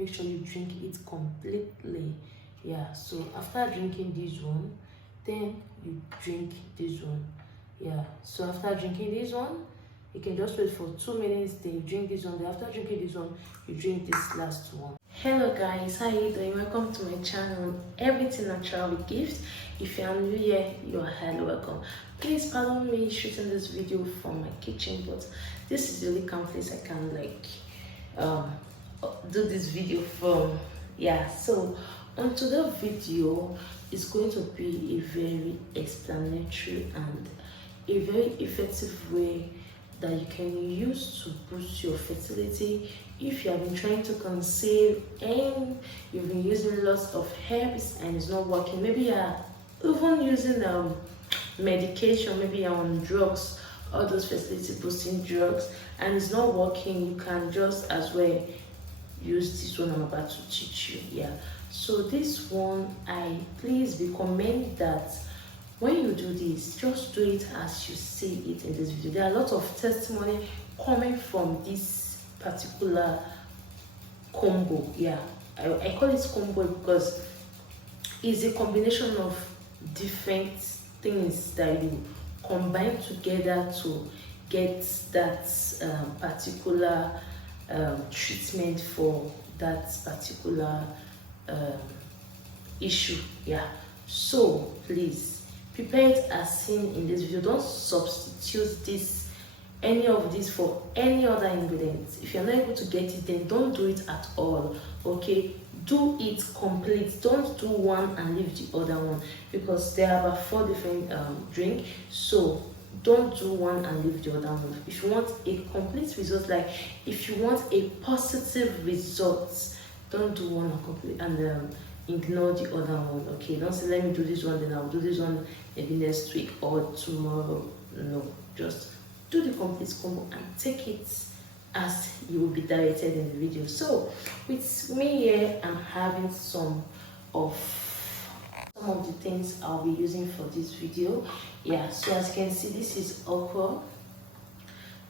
make sure you drink it completely. Yeah, so after drinking this one, then you drink this one. Yeah, so after drinking this one, you can just wait for 2 minutes, then you drink this one. Then after drinking this one, you drink this last one. Hello guys, how you doing? Welcome to my channel, Everything Natural with Gifts. If you are new here, you are highly welcome. Please pardon me shooting this video from my kitchen, but this is the only place I can do this video from. Yeah, so onto the video is going to be a very explanatory and a very effective way that you can use to boost your fertility if you have been trying to conceive and you've been using lots of herbs and it's not working. Maybe you're even using medication, maybe you're on drugs, all those fertility boosting drugs, and it's not working. You can just as well use this one I'm about to teach you. Yeah, so this one, I please recommend that when you do this, just do it as you see it in this video. There are a lot of testimony coming from this particular combo. Yeah, I call it combo because it's a combination of different things that you combine together to get that particular treatment for that particular issue. Yeah, so please prepare it as seen in this video. Don't substitute any of this for any other ingredients. If you're not able to get it, then don't do it at all. Okay, do it complete. Don't do one and leave the other one, because there are about 4 different drinks. So don't do one and leave the other one. If you want a complete result, like if you want a positive result, don't do one and complete and ignore the other one. Okay, don't say let me do this one, then I'll do this one maybe next week or tomorrow. No, just do the complete combo and take it as you will be directed in the video. So with me here, I'm having some of the things I'll be using for this video. Yeah, so as you can see, this is okra.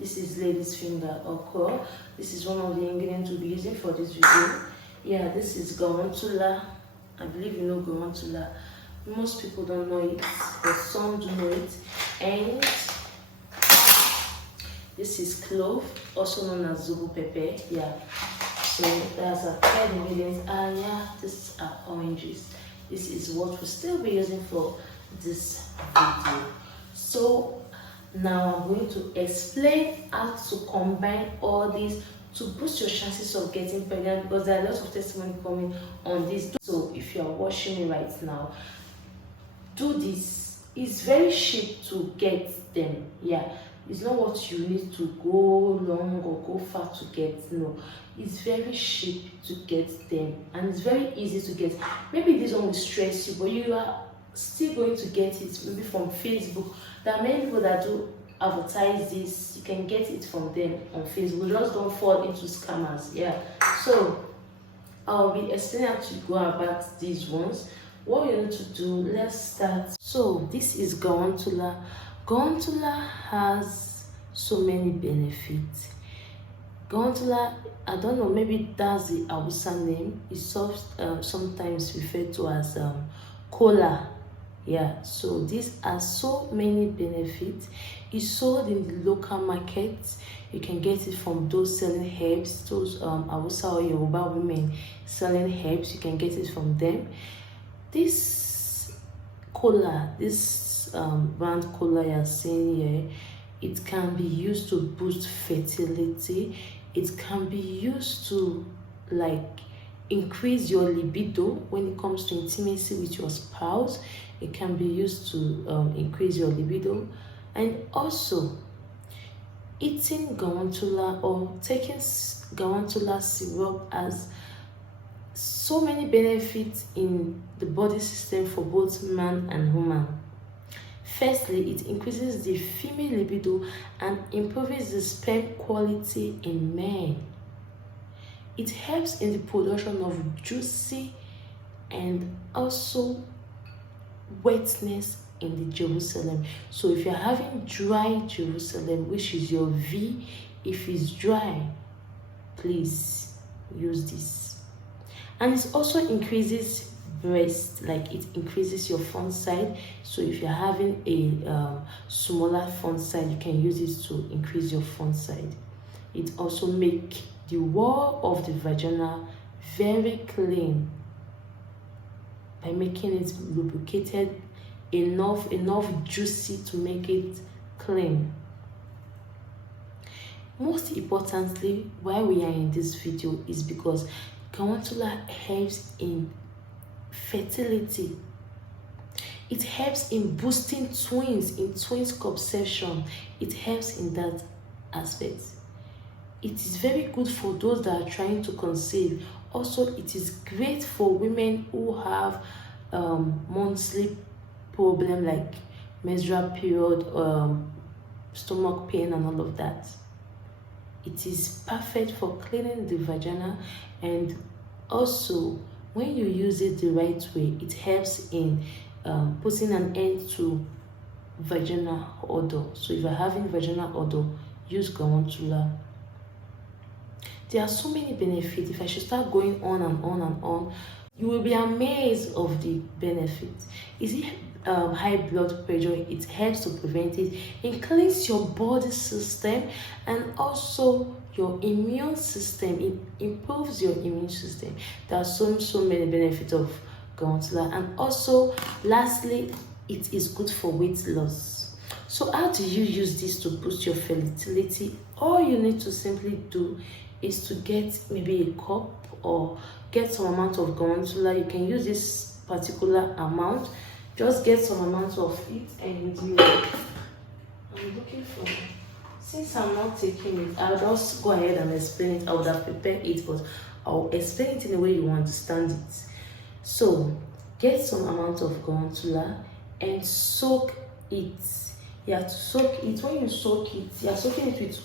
This is lady's finger okra. This is one of the ingredients we'll be using for this video. Yeah, this is gorgonzola. I believe you know gorgonzola. Most people don't know it, but some do know it. And this is clove, also known as zobo pepper. Yeah, so that's a 10 ingredients. And yeah, these are oranges. This is what we'll still be using for this video. So now I'm going to explain how to combine all these to boost your chances of getting pregnant, because there are lots of testimony coming on this. So if you are watching me right now, do this. It's very cheap to get them. Yeah, it's not what you need to go long or go far to get. No, it's very cheap to get them, and it's very easy to get. Maybe this one will stress you, but you are still going to get it maybe from Facebook. There are many people that do advertise this. You can get it from them on Facebook. Just don't fall into scammers. Yeah, so I'll be explaining how to go about these ones. What you need to do, let's start. So this is gorgonzola. Gorgonzola has so many benefits. Gorgonzola, I don't know, maybe that's the Hausa name. It's sometimes referred to as cola. Yeah, so these are so many benefits. It's sold in the local markets. You can get it from those selling herbs, those Hausa or Yoruba women selling herbs. You can get it from them. This cola, this brand cola you're seeing here, it can be used to boost fertility. It can be used to increase your libido when it comes to intimacy with your spouse. It can be used to increase your libido. And also, eating gorgonzola or taking gorgonzola syrup has so many benefits in the body system for both man and woman. Firstly, it increases the female libido and improves the sperm quality in men. It helps in the production of juicy and also wetness in the Jerusalem. So if you're having dry Jerusalem, which is your V, if it's dry, please use this. And it also increases breast, like it increases your front side. So if you're having a smaller front side, you can use it to increase your front side. It also make the wall of the vagina very clean by making it lubricated enough juicy to make it clean. Most importantly, why we are in this video is because Calendula helps in fertility. It helps in boosting twins conception. It helps in that aspect. It is very good for those that are trying to conceive. Also, it is great for women who have monthly problem like menstrual period, stomach pain and all of that. It is perfect for cleaning the vagina, and also when you use it the right way, it helps in putting an end to vaginal odor. So if you're having vaginal odor, use Calendula. There are so many benefits. If I should start going on and on and on, you will be amazed of the benefits. Is it high blood pressure? It helps to prevent it. It cleans your body system and also your immune system. It improves your immune system. There are so many benefits of Calendula. And also, lastly, it is good for weight loss. So how do you use this to boost your fertility? All you need to simply do is to get maybe a cup or get some amount of Calendula. You can use this particular amount. Just get some amount of it and I'm looking for it. Since I'm not taking it, I'll just go ahead and explain it. I would have prepared it, but I'll explain it in a way you understand it. So get some amount of Calendula and soak it. You have to soak it. When you soak it, you are soaking it with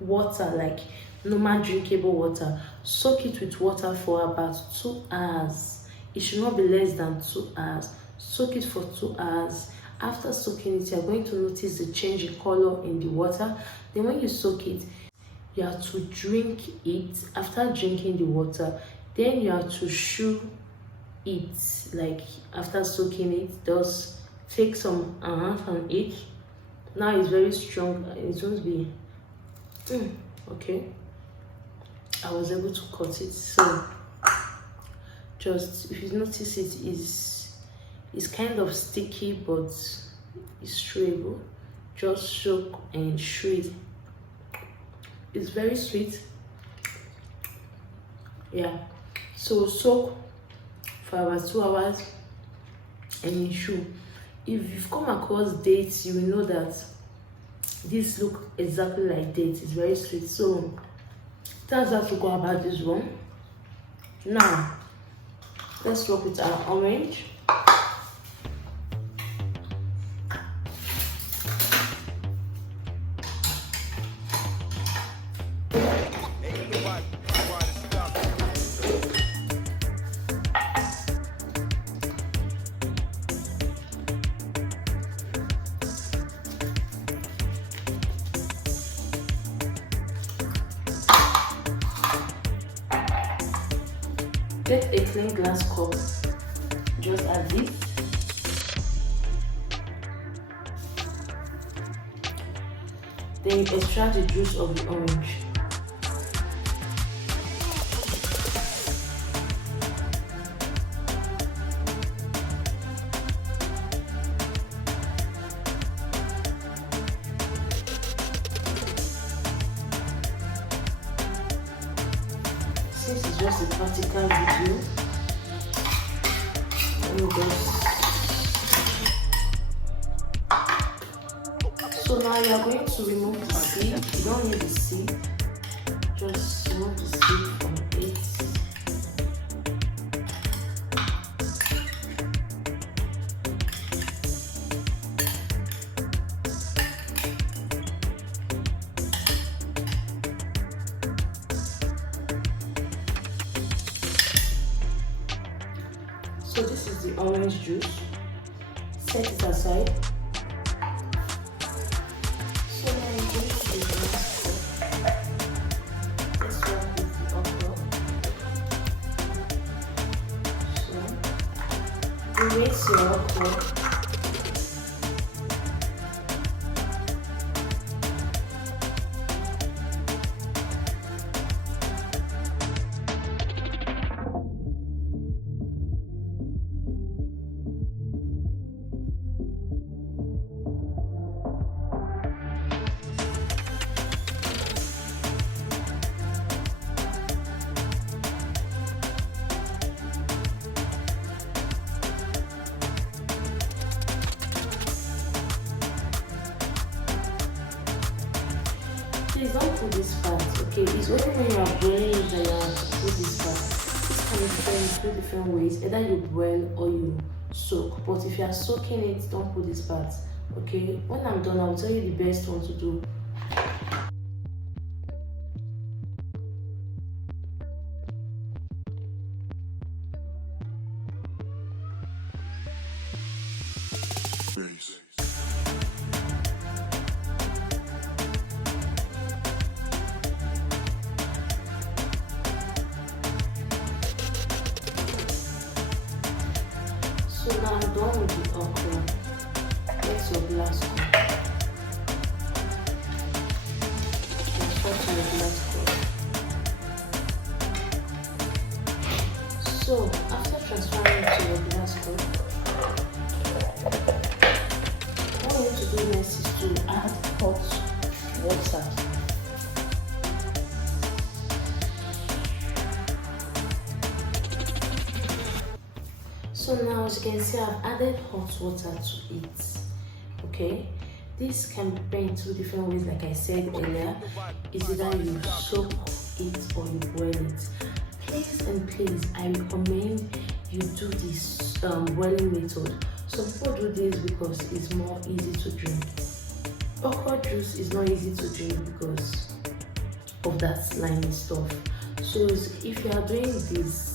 water, like normal drinkable water. Soak it with water for about 2 hours. It should not be less than 2 hours. Soak it for 2 hours. After soaking it, you're going to notice the change in color in the water. Then when you soak it, you have to drink it. After drinking the water, then you have to chew it. Like after soaking it, just take some from it. Now it's very strong. It won't be okay. I was able to cut it. So just if you notice, it is kind of sticky, but it's chewable. Just soak and chew it. It's very sweet. Yeah. So soak for about 2 hours and chew. If you've come across dates, you will know that this look exactly like dates. It's very sweet. So that's how to go about this one. Now let's work with our orange. Get a clean glass cup, just as this. Then you extract the juice of the orange. Since it's just a practical video, let me just... So now you are going to remove the seed. You don't need the seed. Just remove the seed from it. So this is the orange juice. Set it aside. So now I'm going to the glass cup. Let's work with the okra. Erase your okra. Please don't put this part, okay? It's only when you are boiling it that you have to put this part. This can be prepared in two different ways. Either you boil or you soak. But if you are soaking it, don't put this part, okay? When I'm done, I'll tell you the best one to do. So now I'm done with the okra. Get your glass cup. Transfer to your glass cup. So after transferring it to your glass cup, what we need to do next is to add hot water. So now, as you can see, I've added hot water to it. Okay, this can be prepared in two different ways. Like I said earlier, it's either you soak it or you boil it. Please and please, I recommend you do this boiling method. Some people do this because it's more easy to drink. Okra juice is not easy to drink because of that slimy stuff. So if you are doing this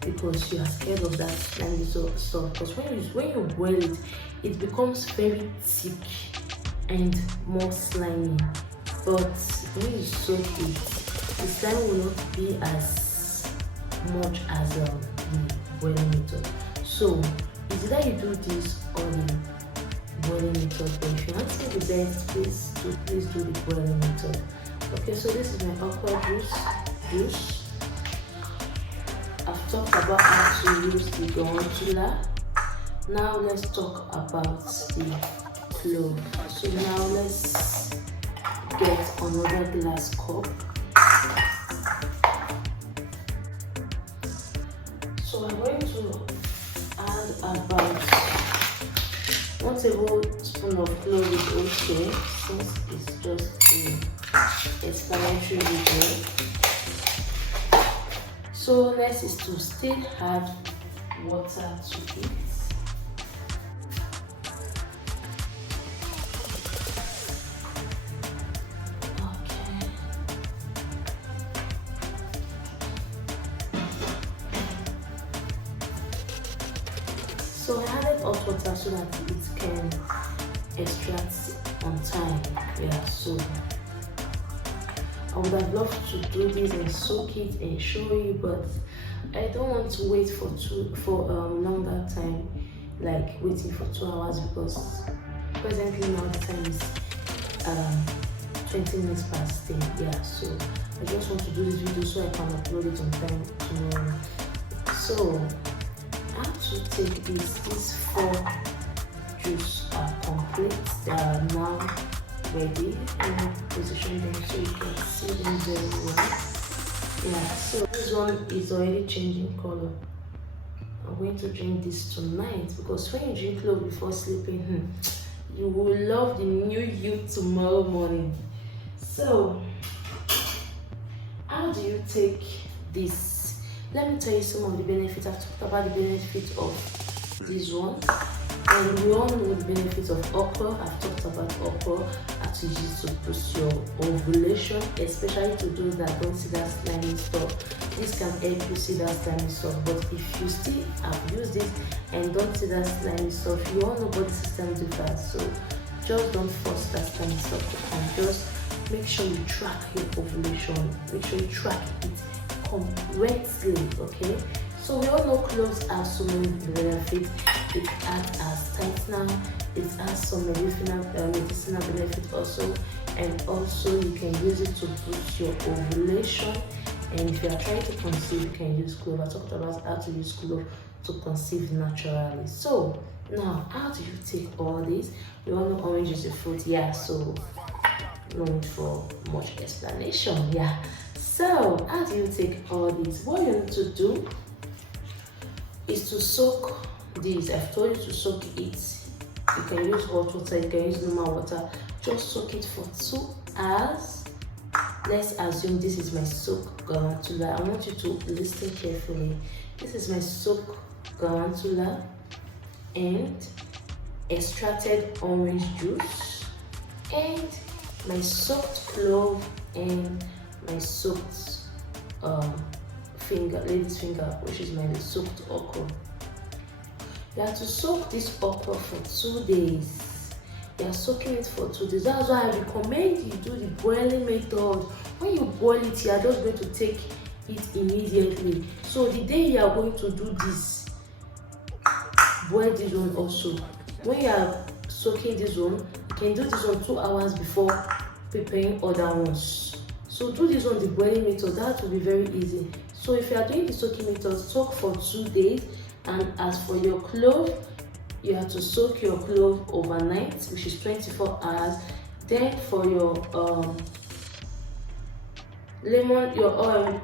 because you are scared of that slimy stuff, because when you boil it, it becomes very thick and more slimy. But when you soak it, the slime will not be as much as the boiling method. So it's either you do this or the boiling method. But if you want to see the best, please do the boiling method. Okay, so this is my okra juice. I've talked about how to use the gowantula. Now let's talk about the clove. So now let's get another glass cup. So I'm going to add about 1 tablespoon of clove is okay, since it's just a explanatory video. So next is to still add water to it. Okay. So I added hot water so that it can extract on time. Yeah, so I would have loved to do this and soak it and show you, but I don't want to wait for longer time, like waiting for 2 hours, because presently now the time is 20 minutes past 10. Yeah, so I just want to do this video so I can upload it on time tomorrow. So I have to take these 4 juice are complete. They are now ready, and position them so you can see them very well. Yeah, so this one is already changing color. I'm going to drink this tonight, because when you drink clove before sleeping, you will love the new you tomorrow morning. So how do you take this? Let me tell you some of the benefits. I've talked about the benefits of this one, and we all know the benefits of okra. I've talked about okra, how to use it to boost your ovulation, especially to those that don't see that slimy stuff. This can help you see that slimy stuff. But if you still have used it and don't see that slimy stuff, you all know body system do that. So just don't force that slimy stuff to come. Just make sure you track your ovulation. Make sure you track it correctly, okay? So we all know cloves have so many benefits. It acts as tightener, it has some medicinal benefit also, and also you can use it to boost your ovulation. And if you are trying to conceive, you can use clove. I talked about how to use clove to conceive naturally. So now, how do you take all this? We all know orange is a fruit, yeah, so no need for much explanation, yeah. So how do you take all this? What you need to do is to soak this. I've told you to soak it. You can use hot water, you can use normal water. Just soak it for 2 hours. Let's assume this is my soak galantula. I want you to listen carefully. This is my soak galantula and extracted orange juice and my soaked clove and my soaked lady's finger, which is my soaked okra. You have to soak this okra for 2 days. You are soaking it for 2 days. That's why I recommend you do the boiling method. When you boil it, you are just going to take it immediately. So the day you are going to do this, boil this one also. When you are soaking this one, you can do this one 2 hours before preparing other ones. So do this on the boiling method. That will be very easy. So if you are doing the soaking method, soak for 2 days. And as for your clove, you have to soak your clove overnight, which is 24 hours. Then for your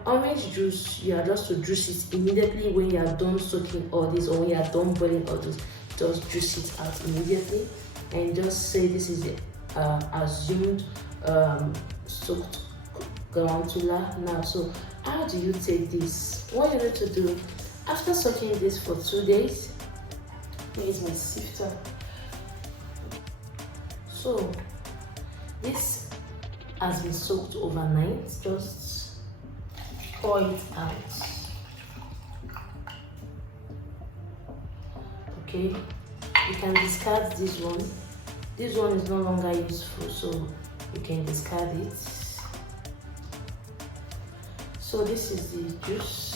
orange juice, you are just to juice it immediately when you are done soaking all this, or when you are done boiling all this. Just juice it out immediately and just say this is assumed soaked galantula. Now, so how do you take this? What you need to do after soaking this for 2 days, here is my sifter. So this has been soaked overnight. Just pour it out. Okay, you can discard this one. This one is no longer useful, so you can discard it. So this is the juice.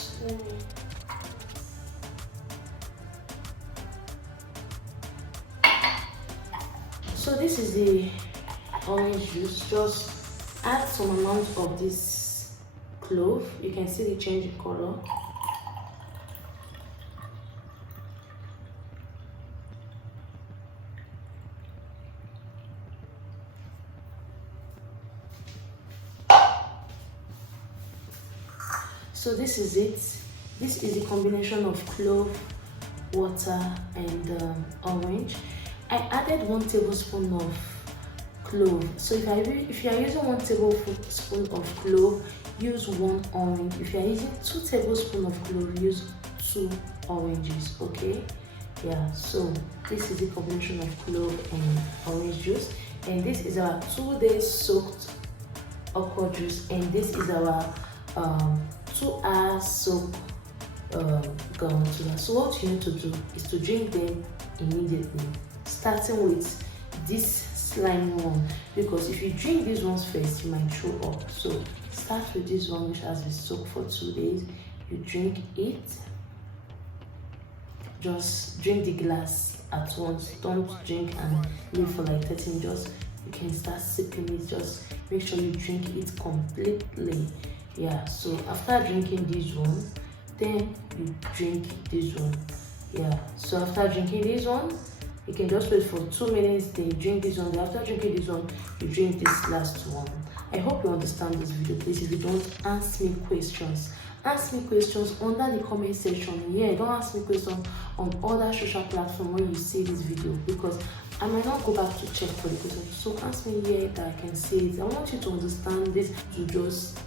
So this is the orange juice. Just add some amount of this clove. You can see the change in color. So this is it. This is the combination of clove, water, and orange. I added 1 tablespoon of clove. So if you are using 1 tablespoon of clove, use 1 orange. If you are using 2 tablespoons of clove, use 2 oranges. Okay, yeah. So this is the combination of clove and orange juice, and this is our 2 days soaked okra juice, and this is our 2 hours soaked galantula. So what you need to do is to drink them immediately, starting with this slimy one, because if you drink these ones first, you might throw up. So start with this one, which has been soaked for 2 days. You drink it. Just drink the glass at once. Don't drink and leave for like 30 minutes. Just you can start sipping it. Just make sure you drink it completely. Yeah. So after drinking this one, then you drink this one. Yeah. So after drinking this one, you can just wait for 2 minutes, then you drink this one. Then after drinking this one, you drink this last one. I hope you understand this video. Please, if you don't, ask me questions. Ask me questions under the comment section. Yeah, don't ask me questions on other social platforms when you see this video, because I might not go back to check for the questions. So ask me here that I can see it. I want you to understand this, to just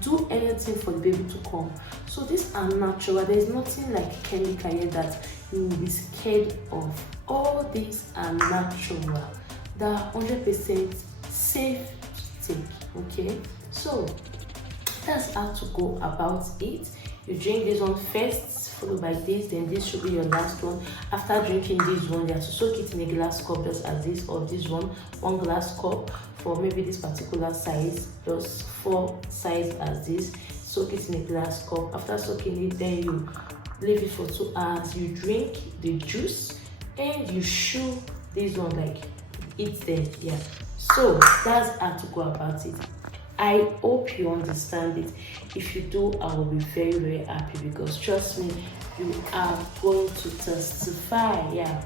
do anything for the baby to come. So these are natural. There is nothing like chemical here that you will be scared of. All these are natural. They are 100% safe to take. Okay, so that's how to go about it. You drink this one first, followed by this, then this should be your last one. After drinking this one, you have to soak it in a glass cup, just as this, or this one glass cup for maybe this particular size, just 4 size as this. Soak it in a glass cup. After soaking it, then you leave it for 2 hours, you drink the juice and you chew this one, like eat them. Yeah, so that's how to go about it. I hope you understand it. If you do, I will be very, very happy, because trust me, you are going to testify. Yeah,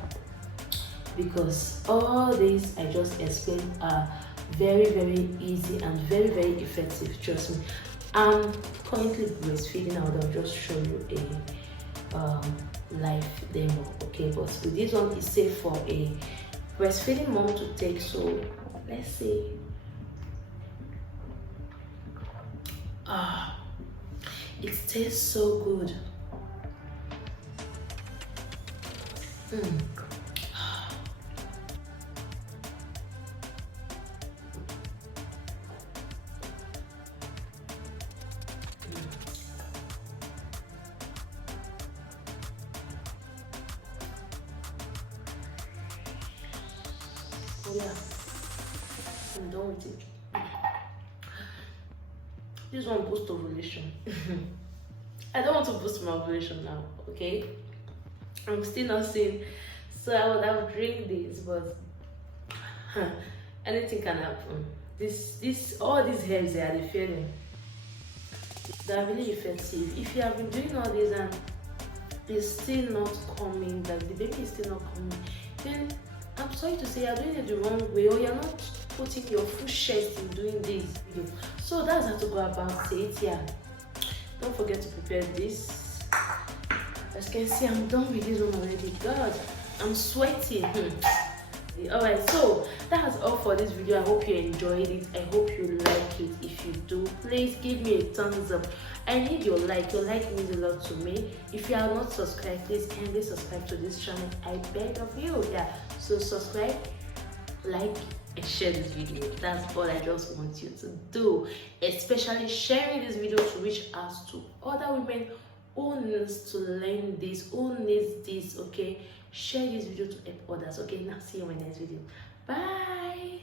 because all these I just explained are very, very easy and very, very effective. Trust me. I'm currently breastfeeding. I would have just shown you a live demo, okay? But with this one, it's safe for a breastfeeding mom to take. So let's see. It tastes so good. Oh yeah, I'm done with it. This one boosts ovulation. I don't want to boost my ovulation now, okay? I'm still not seeing, so I would have drink this, but anything can happen. All these herbs, they are the feeling. They are really effective. If you have been doing all this and it's still not coming, like the baby is still not coming, then I'm sorry to say you're doing it the wrong way, or you're not putting your full chest in doing this. So that's how to go about it. Yeah, don't forget to prepare this. As you can see, I'm done with this one already. God, I'm sweating. Alright, so that's all for this video. I hope you enjoyed it. I hope you like it. If you do, please give me a thumbs up. I need your like. Your like means a lot to me. If you are not subscribed, please kindly subscribe to this channel. I beg of you. Yeah, so subscribe, like, and share this video. That's all I just want you to do. Especially sharing this video to reach out to other women who needs to learn this, who needs this. Okay, share this video to help others. Okay, now see you in my next video. Bye.